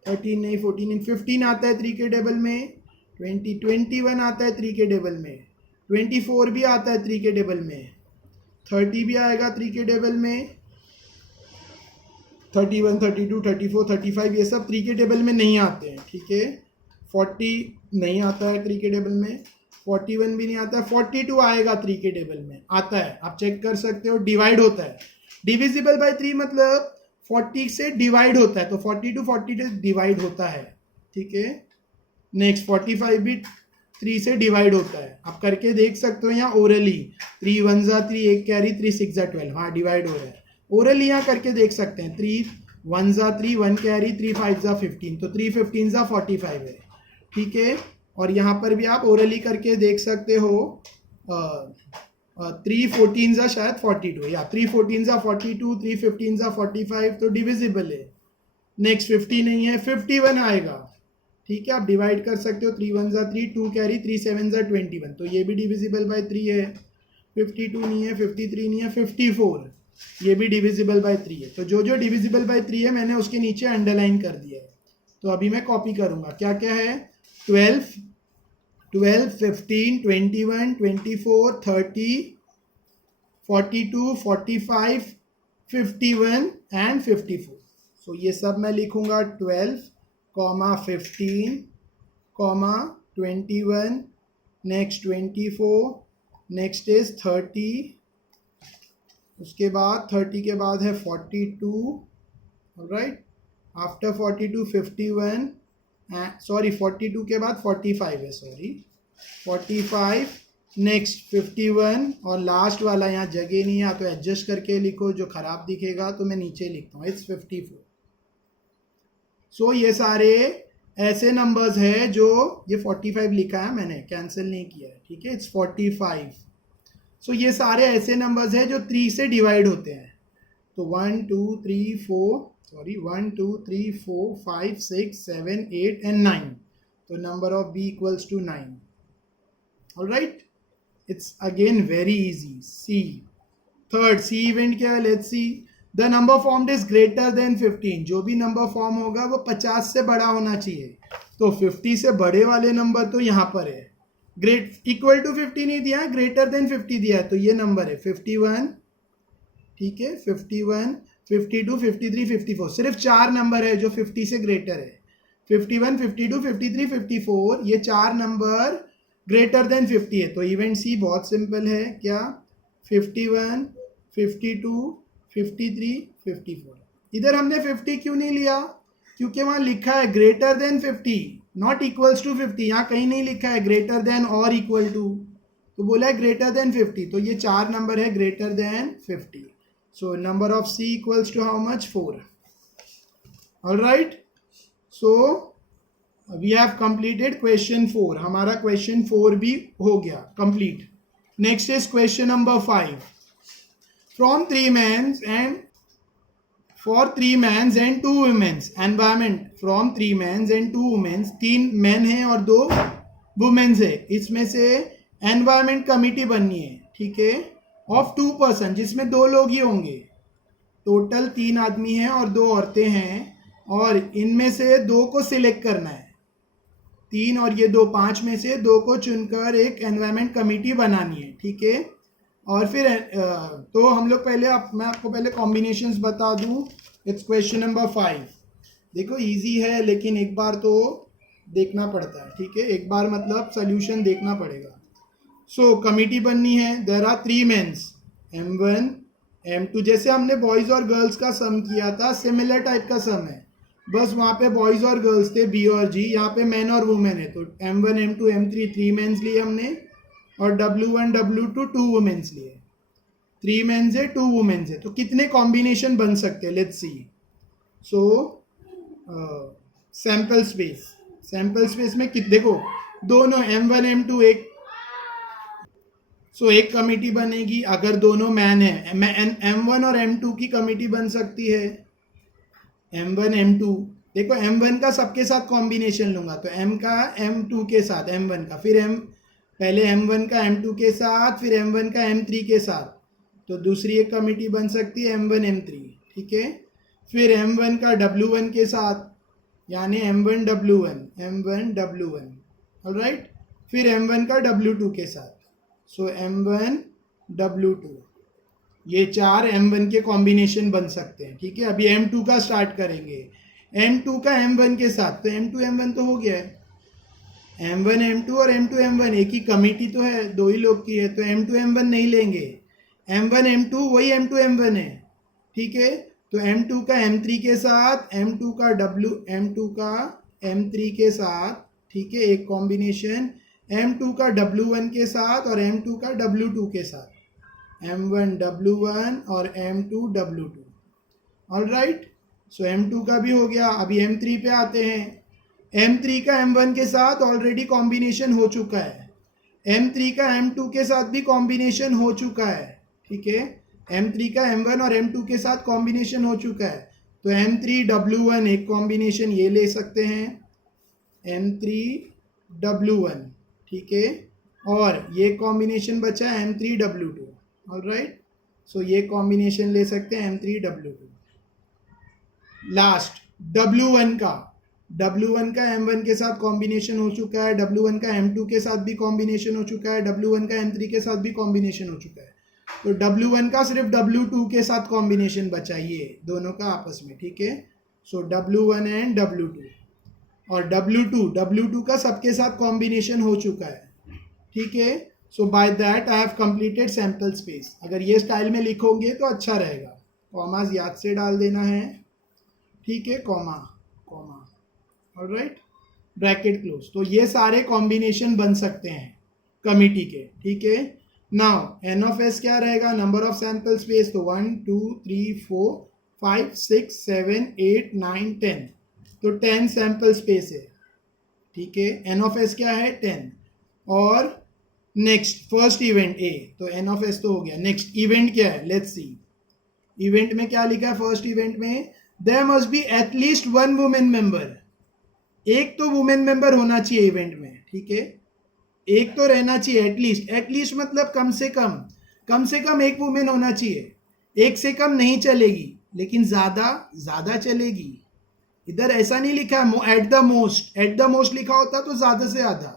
13 नहीं, 14 नहीं, 15 आता है 3 के टेबल में। 21 आता है 3 के टेबल में। 24 भी आता है 3 के टेबल में। 30 भी आएगा 3 के टेबल में। 31 32 34 35 ये सब 3 के टेबल में नहीं आते हैं, ठीक है। 40 नहीं आता है 3 के टेबल में। 41 भी नहीं आता है। 42 आएगा 3 के टेबल में, आता है, आप चेक कर सकते हो। डिवाइड होता है, डिविजिबल बाय 3 मतलब 40 से डिवाइड होता है, तो 42 40 से डिवाइड होता है, ठीक है। नेक्स्ट 45 भी 3 से डिवाइड होता है, आप करके देख सकते हो यहाँ ओरली। 3 1 जा 3, 1 कैरी, 3 6 जा 12, हाँ डिवाइड हो रहा है। ओरल यहाँ करके देख सकते हैं। 3 1 जा 3, 1 कैरी, 3 5 जा 15, तो 3 15 जा 45 है, ठीक है। और यहाँ पर भी आप ओरली करके देख सकते हो। 3 14 जा शायद 42, या 3 14 जा 42, 3 15 जा 45, तो डिविजिबल है। नेक्स्ट 50 नहीं है, 51 आएगा, ठीक है। आप डिवाइड कर सकते हो। 3 1 जा 3, 2 कैरी, 3 7 जा 21, तो ये भी डिविजिबल बाय 3 है। 52 नहीं है, 53 नहीं है, 54 ये भी डिविजिबल बाय 3 है। तो जो जो डिविजिबल बाय 3 है मैंने उसके नीचे अंडरलाइन कर दिया है। तो अभी मैं कॉपी करूंगा, क्या क्या है। 12 15 21 24 30 42 45 51 एंड 54। सो ये सब मैं लिखूंगा। 12 15 21, नेक्स्ट 24, नेक्स्ट इज 30, उसके बाद 30 के बाद है 42, राइट। आफ्टर 42 51, सॉरी 42 के बाद 45 है, सॉरी 45, नेक्स्ट 51, और लास्ट वाला यहाँ जगह नहीं है, तो एडजस्ट करके लिखो, जो खराब दिखेगा तो मैं नीचे लिखता हूँ, इट्स 54। सो ये सारे ऐसे नंबर्स है जो, ये 45 लिखा है मैंने, कैंसिल नहीं किया है, ठीक है, इट्स 45। सो ये सारे ऐसे नंबर्स हैं जो 3 से डिवाइड होते हैं। तो 1 2 3 4, सॉरी 1 2 3 4 5 6 7 8 एंड 9, तो number of B equals to 9। Alright, it's again very easy. C, third C event क्या है, let's see. The number formed is greater than 15, जो भी नंबर फॉर्म होगा वो 50 से बड़ा होना चाहिए। तो 50 से बड़े वाले नंबर तो यहाँ पर है। ग्रेट इक्वल टू 50 नहीं दिया है, ग्रेटर देन 50 दिया है, तो ये नंबर है 51, ठीक है। 51 52 53 54, सिर्फ 4 नंबर है जो 50 से ग्रेटर है। 51 52 53 54, ये 4 नंबर ग्रेटर देन 50 है। तो इवेंट सी बहुत सिंपल है, क्या 51 52 53 54। इधर हमने 50 क्यों नहीं लिया, क्योंकि वहां लिखा है greater than 50, not equals to 50। यहाँ कहीं नहीं लिखा है ग्रेटर देन और इक्वल टू, तो बोला है ग्रेटर देन 50, तो ये 4 नंबर है greater than 50। So number of C equals to how much, 4। Alright, so we have completed question 4। हमारा क्वेश्चन 4 भी हो गया complete. Next is question number 5। From 3 men's and for 3 men's and 2 women's environment, from 3 men's and 2 women's, 3 men हैं और 2 women's है, इसमें से environment committee बननी है, ठीक है, ऑफ 2 पर्सन, जिसमें 2 लोग ही होंगे। टोटल 3 आदमी हैं और 2 औरतें हैं, और इनमें से 2 को सिलेक्ट करना है। 3 और ये 2, 5 में से 2 को चुनकर एक एनवायरमेंट कमिटी बनानी है, ठीक है। और फिर तो हम लोग पहले मैं आपको पहले कॉम्बिनेशंस बता दूं। It's question number 5। देखो इजी है, लेकिन एक बार तो देखना पड़ता है, ठीक है, एक बार मतलब सोल्यूशन देखना पड़ेगा। सो कमिटी बननी है। There are 3 mains, M1 M2, जैसे हमने बॉयज़ और गर्ल्स का सम किया था, सिमिलर टाइप का सम है, बस वहाँ पे बॉयज़ और गर्ल्स थे B और G, यहाँ पे मैन और वुमेन है। तो M1 M2 M3 3 मेंस लिए हमने, और W1 W2 2 वुमेन्स लिए। 3 मेंस है 2 वुमेन्स है, तो कितने कॉम्बिनेशन बन सकते हैं, let's see. So sample space में देखो दोनों M1 M2 एक, सो एक कमिटी बनेगी अगर दोनों मैन है। M1 और M2 की कमिटी बन सकती है, M1 M2 देखो M1 का सबके साथ कॉम्बिनेशन लूंगा तो M का M2 के साथ M1 का, फिर पहले M1 का M2 के साथ, फिर M1 का M3 के साथ, तो दूसरी एक कमिटी बन सकती है M1 M3, ठीक है। फिर M1 का W1 के साथ यानी M1 W1, ऑलराइट। फिर M1 का W2 के साथ, सो M1 W2, ये 4 M1 के कॉम्बिनेशन बन सकते हैं, ठीक है। अभी M2 का स्टार्ट करेंगे, M2 का M1 के साथ, तो M2 M1 तो हो गया है, M1 M2 और M2 M1 एक ही कमिटी तो है, दो ही लोग की है, तो M2 M1 नहीं लेंगे, M1 M2 वही M2 M1 है, ठीक है। तो M2 का M3 के साथ, M2 का M3 के साथ, ठीक है, एक कॉम्बिनेशन, M2 का W1 के साथ और M2 का W2 के साथ, M1 W1 और M2 W2, ऑलराइट। सो M2 का भी हो गया। अभी M3 पे आते हैं। M3 का M1 के साथ ऑलरेडी कॉम्बिनेशन हो चुका है, M3 का M2 के साथ भी कॉम्बिनेशन हो चुका है, ठीक है। M3 का M1 और M2 के साथ कॉम्बिनेशन हो चुका है, तो M3 W1 एक कॉम्बिनेशन ये ले सकते हैं, M3 W1, ठीक है। और ये कॉम्बिनेशन बचा है M3 W2, ऑलराइट। सो ये कॉम्बिनेशन ले सकते हैं M3 W2। लास्ट W1 का M1 के साथ कॉम्बिनेशन हो चुका है, W1 का M2 के साथ भी कॉम्बिनेशन हो चुका है, W1 का M3 के साथ भी कॉम्बिनेशन हो चुका है, तो W1 का सिर्फ W2 के साथ कॉम्बिनेशन बचा, ये दोनों का आपस में, ठीक है। सो W1 एंड W2, और W2 का सबके साथ कॉम्बिनेशन हो चुका है, ठीक है। So by that I have completed sample space. अगर ये स्टाइल में लिखोगे तो अच्छा रहेगा, कॉमास याद से डाल देना है, ठीक है, कॉमा, ऑलराइट, ब्रैकेट क्लोज। तो ये सारे कॉम्बिनेशन बन सकते हैं कमिटी के, ठीक है। नाउ एन ऑफ एस क्या रहेगा, नंबर ऑफ सैंपल स्पेस, तो 1 2 3 4 5 6 7 8 9 10, तो 10 सैंपल स्पेस है, ठीक है। एन ऑफ एस क्या है, 10। और नेक्स्ट फर्स्ट इवेंट ए, तो एन ऑफ एस तो हो गया। नेक्स्ट इवेंट क्या है, लेट्स सी। इवेंट में क्या लिखा है, फर्स्ट इवेंट में there must be at least 1 women member, एक तो वुमेन मेंबर होना चाहिए इवेंट में, ठीक है, एक तो रहना चाहिए एटलीस्ट मतलब कम से कम एक वुमेन होना चाहिए, एक से कम नहीं चलेगी, लेकिन ज्यादा चलेगी। इधर ऐसा नहीं लिखा एट द मोस्ट लिखा होता तो ज्यादा से ज्यादा,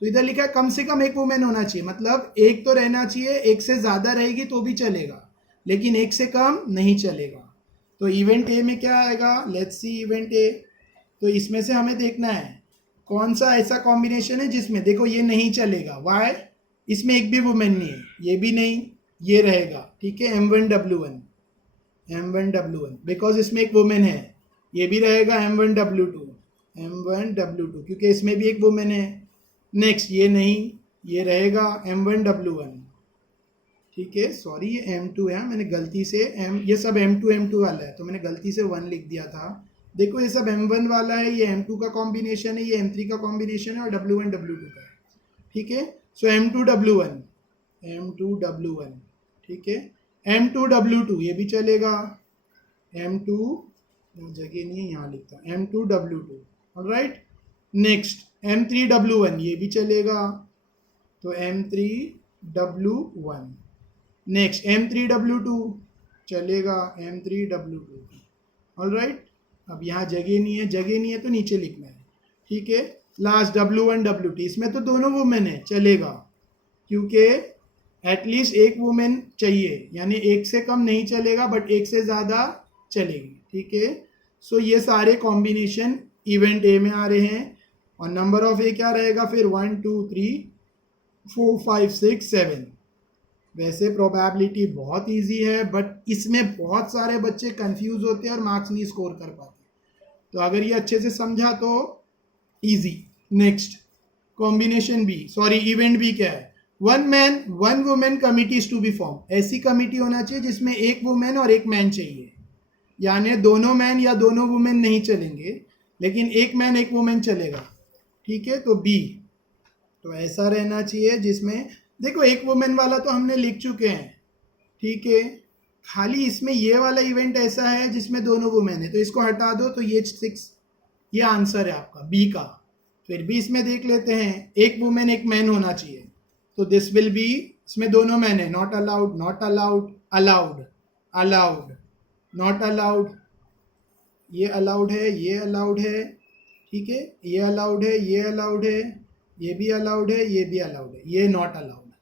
तो इधर लिखा है कम से कम एक वुमेन होना चाहिए, मतलब एक तो रहना चाहिए, एक से ज्यादा रहेगी तो भी चलेगा, लेकिन एक से कम नहीं चलेगा। तो इवेंट ए में क्या आएगा, लेट्स सी इवेंट ए। तो इसमें से हमें देखना है कौन सा ऐसा कॉम्बिनेशन है जिसमें देखो ये नहीं चलेगा, वाई, इसमें एक भी वुमेन नहीं है, ये भी नहीं, ये रहेगा, ठीक है। M1 W1 बिकॉज इसमें एक वुमेन है, ये भी रहेगा M1 W2 क्योंकि इसमें भी एक वुमेन है। नेक्स्ट ये नहीं, ये रहेगा M1 W1, ठीक है। सॉरी ये M2 है, मैंने गलती से ये सब M2 वाला है, तो मैंने गलती से 1 लिख दिया था। देखो ये सब M1 वाला है, ये M2 का कॉम्बिनेशन है, ये M3 का कॉम्बिनेशन है, और W1 W2 का है, ठीक है। सो M2 W1, ठीक है। M2 W2 ये भी चलेगा, M2 जगह नहीं है, यहाँ लिखता M2 W2, alright. Next M3 W1 ये भी चलेगा, तो M3 W1। Next M3 W2 चलेगा, M3 W2, ऑलराइट। अब यहाँ जगह नहीं है तो नीचे लिखना है, ठीक है। लास्ट W1 W2, इसमें तो दोनों वुमेन है, चलेगा, क्योंकि एटलीस्ट एक वुमेन चाहिए, यानी एक से कम नहीं चलेगा बट एक से ज़्यादा चलेगी, ठीक है। सो ये सारे कॉम्बिनेशन इवेंट ए में आ रहे हैं, और नंबर ऑफ ए क्या रहेगा फिर, 1 2 3 4 5 6 7। वैसे प्रोबेबिलिटी बहुत इजी है, बट इसमें बहुत सारे बच्चे कंफ्यूज होते हैं और मार्क्स नहीं स्कोर कर पाते, तो अगर ये अच्छे से समझा तो easy. Next combination B, sorry event B क्या है, 1 man 1 women committees to be form, ऐसी कमिटी होना चाहिए जिसमें एक वुमेन और एक मैन चाहिए, यानी दोनों मैन या दोनों वुमेन नहीं चलेंगे, लेकिन एक मैन एक वुमेन चलेगा, ठीक है। तो बी, तो ऐसा रहना चाहिए जिसमें देखो एक वुमेन वाला तो हमने लिख चुके हैं, ठीक है, खाली इसमें ये वाला इवेंट ऐसा है जिसमें दोनों वुमेन है, तो इसको हटा दो, तो ये 6 ये आंसर है आपका बी का। फिर भी इसमें देख लेते हैं, एक वुमेन एक मैन होना चाहिए, तो दिस विल बी, इसमें दोनों मैन है, not allowed, not allowed, allowed, allowed, not allowed, ये अलाउड है, ये अलाउड है, ठीक है, ये अलाउड है, ये अलाउड है, ये भी अलाउड है, ये भी अलाउड है, ये नॉट अलाउड।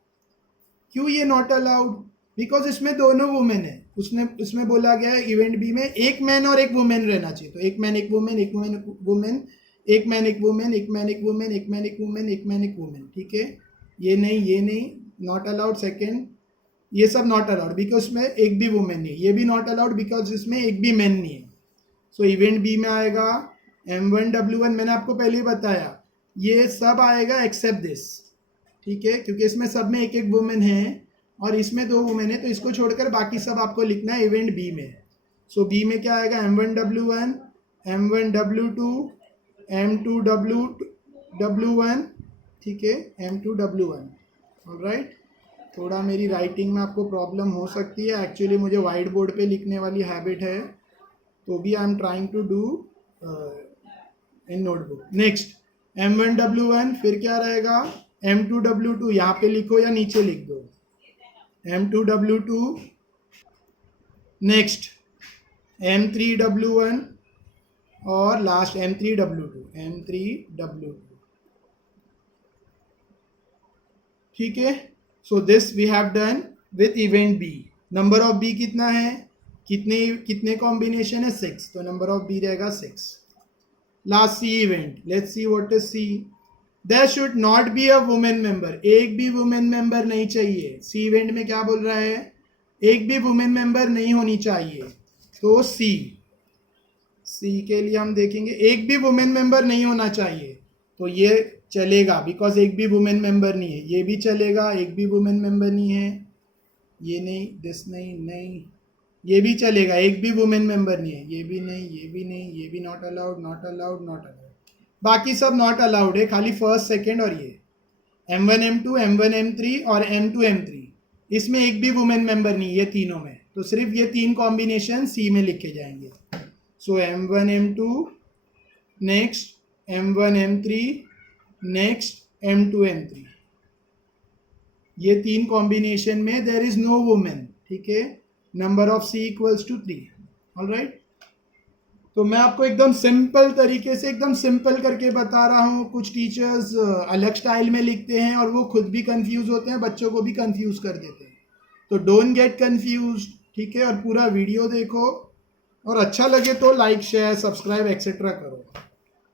क्यों ये नॉट अलाउड? बिकॉज इसमें दोनों वुमेन है, उसने इसमें बोला गया है इवेंट बी में एक मैन और एक वुमेन रहना चाहिए, तो एक मैन एक वुमेन, एक वुमेन वुमेन, एक मैन एक वुमेन, एक मैन एक वुमेन, एक मैन एक वुमेन, एक मैन एक वुमेन, ठीक है, ये नहीं, नॉट अलाउड। सेकेंड, ये सब नॉट अलाउड बिकॉज इसमें एक भी वुमेन नहीं है, ये भी नॉट अलाउड बिकॉज इसमें एक भी मैन नहीं है। सो इवेंट बी में आएगा M1W1, मैंने आपको पहले ही बताया ये सब आएगा एक्सेप्ट दिस, ठीक है, क्योंकि इसमें सब में एक एक वुमेन है और इसमें दो वुमेन है, तो इसको छोड़कर बाकी सब आपको लिखना है इवेंट बी में। सो बी में क्या आएगा, M1W1, M1W2, M2W1, ठीक है, M2W1। ऑलराइट, थोड़ा मेरी राइटिंग में आपको प्रॉब्लम हो सकती है, एक्चुअली मुझे वाइट बोर्ड पे लिखने वाली हैबिट है, तो भी I am trying to do in notebook. Next M1W1, फिर क्या रहेगा, M2W2, यहाँ पे लिखो या नीचे लिख दो, M2W2, नेक्स्ट M3W1 और लास्ट M3W2, ठीक है। So this we have done with event B. Number of B कितना है, कितने कॉम्बिनेशन है, 6, तो नंबर ऑफ बी रहेगा 6। Last C event, let's see what is C. There should not be a women member, एक भी वुमेन मेंबर नहीं चाहिए। सी इवेंट में क्या बोल रहा है, एक भी वुमेन मेंबर नहीं होनी चाहिए, तो सी के लिए हम देखेंगे एक भी वुमेन मेंबर नहीं होना चाहिए, तो ये चलेगा बिकॉज एक भी वुमेन मेंबर नहीं है। ये भी चलेगा, एक भी वुमेन मेंबर नहीं है, ये नहीं, दिस नहीं, ये भी चलेगा, एक भी वुमेन मेंबर नहीं है, ये भी नहीं, ये भी नहीं, ये भी not allowed, not allowed, not allowed, बाकी सब नॉट अलाउड है, खाली फर्स्ट सेकेंड और ये M1 M2 M1 M3 और M2 M3, इसमें एक भी वुमेन मेंबर नहीं, ये तीनों में, तो सिर्फ ये तीन कॉम्बिनेशन सी में लिखे जाएंगे। सो M1 M2, next M1 M3, next M2 M3, ये तीन कॉम्बिनेशन में देयर इज नो वुमेन, ठीक है, number of C equals to 3। Alright, तो मैं आपको एकदम सिंपल तरीके से, एकदम सिंपल करके बता रहा हूँ। कुछ टीचर्स अलग स्टाइल में लिखते हैं और वो खुद भी कंफ्यूज होते हैं, बच्चों को भी कंफ्यूज कर देते हैं, तो डोंट गेट कंफ्यूज, ठीक है, और पूरा वीडियो देखो, और अच्छा लगे तो लाइक शेयर सब्सक्राइब एक्सेट्रा करो।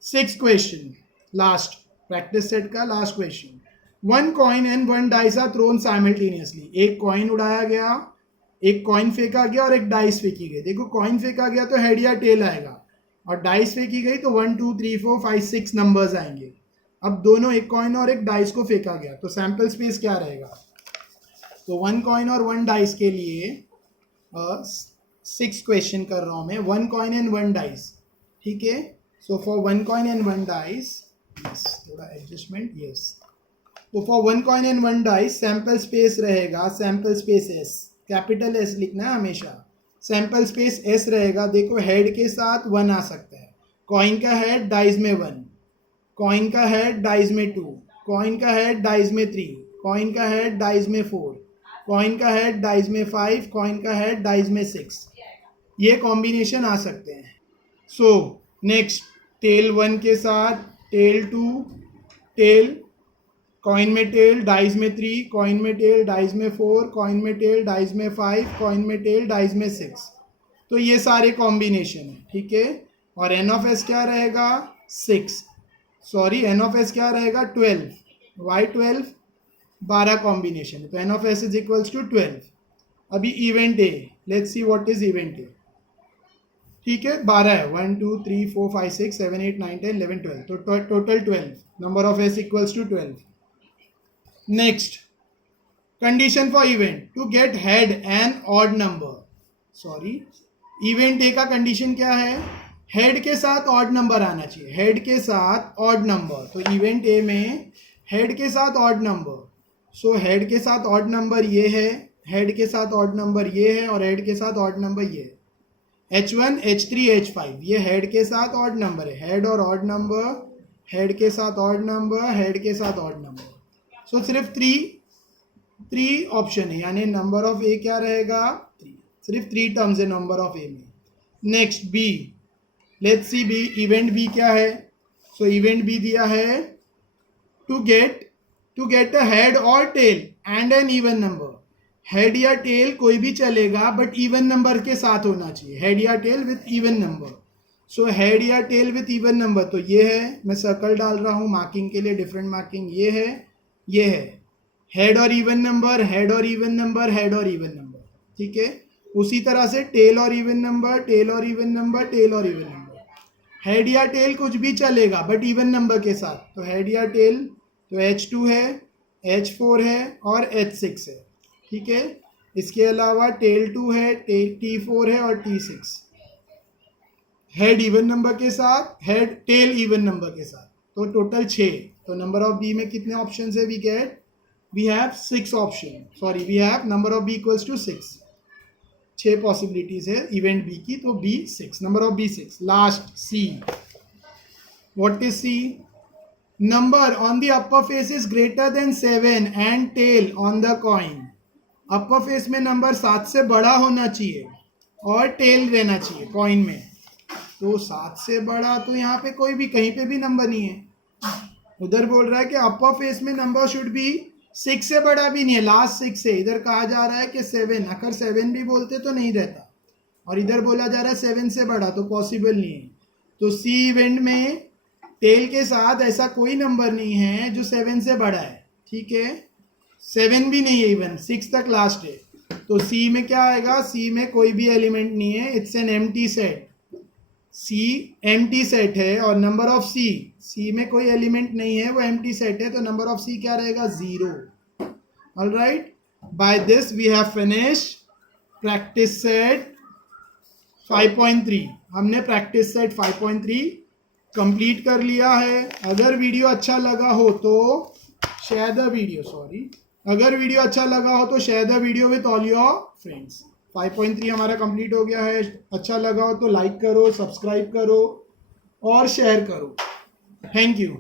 6th question, last practice set का last question. 1 coin and 1 dice are thrown simultaneously, एक कॉइन उड़ाया गया, एक कॉइन फेंका गया और एक डाइस फेंकी गई। देखो कॉइन फेंका गया तो हेड या टेल आएगा, और डाइस फेंकी गई तो 1 2 3 4 5 6 नंबर्स आएंगे। अब दोनों, एक कॉइन और एक डाइस को फेंका गया, तो सैंपल स्पेस क्या रहेगा, तो 1 कॉइन और 1 डाइस के लिए 6 क्वेश्चन कर रहा हूं मैं। 1 कॉइन एंड 1 डाइस, ठीक है, so for 1 coin and 1 dice, थोड़ा एडजस्टमेंट, यस, तो for 1 coin and 1 dice sample space रहेगा, sample space S, capital S लिखना है हमेशा, सैंपल स्पेस एस रहेगा। देखो हेड के साथ 1 आ सकता है, कॉइन का हेड डाइस में 1, कॉइन का हेड डाइस में 2, कॉइन का हेड डाइस में 3, कॉइन का हेड डाइस में 4, कॉइन का हेड डाइस में 5, कॉइन का हेड डाइस में 6, ये कॉम्बिनेशन आ सकते हैं। सो नेक्स्ट, टेल 1 के साथ टेल 2, टेल, कॉइन में टेल डाइस में 3, कॉइन में टेल डाइस में 4, कॉइन में टेल डाइस में 5, कॉइन में टेल डाइस में 6, तो ये सारे कॉम्बिनेशन है, ठीक है। और एन ऑफ एस क्या रहेगा, 6, सॉरी एन ऑफ एस क्या रहेगा, 12, वाई 12, 12 कॉम्बिनेशन है, तो N of S is equals to 12। अभी event A, let's see what is event A, ठीक है, 12 है, 1 2 3 4 5 6 7 8 9 10 11 12, तो total 12, number of S equals to 12। Next, condition for event, to get head an odd number, sorry event A का condition क्या है, head के साथ ऑड नंबर आना चाहिए, हेड के साथ ऑड नंबर, तो इवेंट ए में हेड के साथ ऑड नंबर, सो हेड के साथ ऑड नंबर ये है, हेड के साथ ऑड नंबर ये है, और हेड के साथ ऑड नंबर ये है। H1, H3, H5 ये हेड के साथ ऑड नंबर है, हेड और ऑड नंबर, हेड के साथ ऑड नंबर, हेड के साथ ऑड नंबर। सो सिर्फ थ्री ऑप्शन है, यानी नंबर ऑफ ए क्या रहेगा 3, सिर्फ 3 टर्म्स है नंबर ऑफ ए में। Next B, let's see B, event B क्या है। सो इवेंट बी दिया है टू गेट अ हेड और tail and an even number. Head या टेल कोई भी चलेगा बट इवन नंबर के साथ होना चाहिए, हेड या tail with even number. So head या टेल विथ इवन नंबर, तो ये है, मैं सर्कल डाल रहा हूँ मार्किंग के लिए, डिफरेंट मार्किंग, ये है हेड और इवन नंबर, हेड और इवन नंबर, हेड और इवन नंबर, ठीक है। उसी तरह से टेल और इवन नंबर, टेल और इवन नंबर, टेल और इवन नंबर। हेड या टेल कुछ भी चलेगा बट इवन नंबर के साथ, तो हेड या टेल तो H2 है, H4 है और H6 है, ठीक है। इसके अलावा टेल 2 है, T4 है और T6। हेड इवन नंबर के साथ, हेड टेल इवन नंबर के साथ, तो टोटल 6। तो नंबर ऑफ बी में कितने ऑप्शन है, we have 6 option, sorry we have number of B equals to 6। 6 possibilities है इवेंट बी की, तो B 6, number of B 6। Last C, what is C? Number on the upper face is greater than 7 and tail on the coin. Upper face में number 7 से बड़ा होना चाहिए और tell रहना चाहिए कॉइन में। तो 7 से बड़ा तो यहाँ पे कोई भी कहीं पे भी नंबर नहीं है। उधर बोल रहा है कि अपर फेस में नंबर शुड बी 6 से बड़ा भी नहीं है, लास्ट 6 से। इधर कहा जा रहा है कि 7, अगर 7 भी बोलते तो नहीं रहता, और इधर बोला जा रहा है 7 से बड़ा, तो पॉसिबल नहीं है। तो सी इवेंट में टेल के साथ ऐसा कोई नंबर नहीं है जो 7 से बड़ा है, ठीक है। 7 भी नहीं है, इवन 6 तक लास्ट है। तो सी में क्या आएगा, सी में कोई भी एलिमेंट नहीं है, it's an empty set. C empty set है और नंबर ऑफ सी में कोई एलिमेंट नहीं है, वो एम्प्टी सेट है, तो नंबर ऑफ सी क्या रहेगा 0। Alright, by this we have finish practice set 5.3। हमने प्रैक्टिस सेट 5.3 कंप्लीट कर लिया है। अगर वीडियो अच्छा लगा हो तो शेयर द वीडियो, अगर वीडियो अच्छा लगा हो तो share the video with all your friends. 5.3 हमारा कंप्लीट हो गया है। अच्छा लगा हो तो लाइक करो, सब्सक्राइब करो और शेयर करो। Thank you.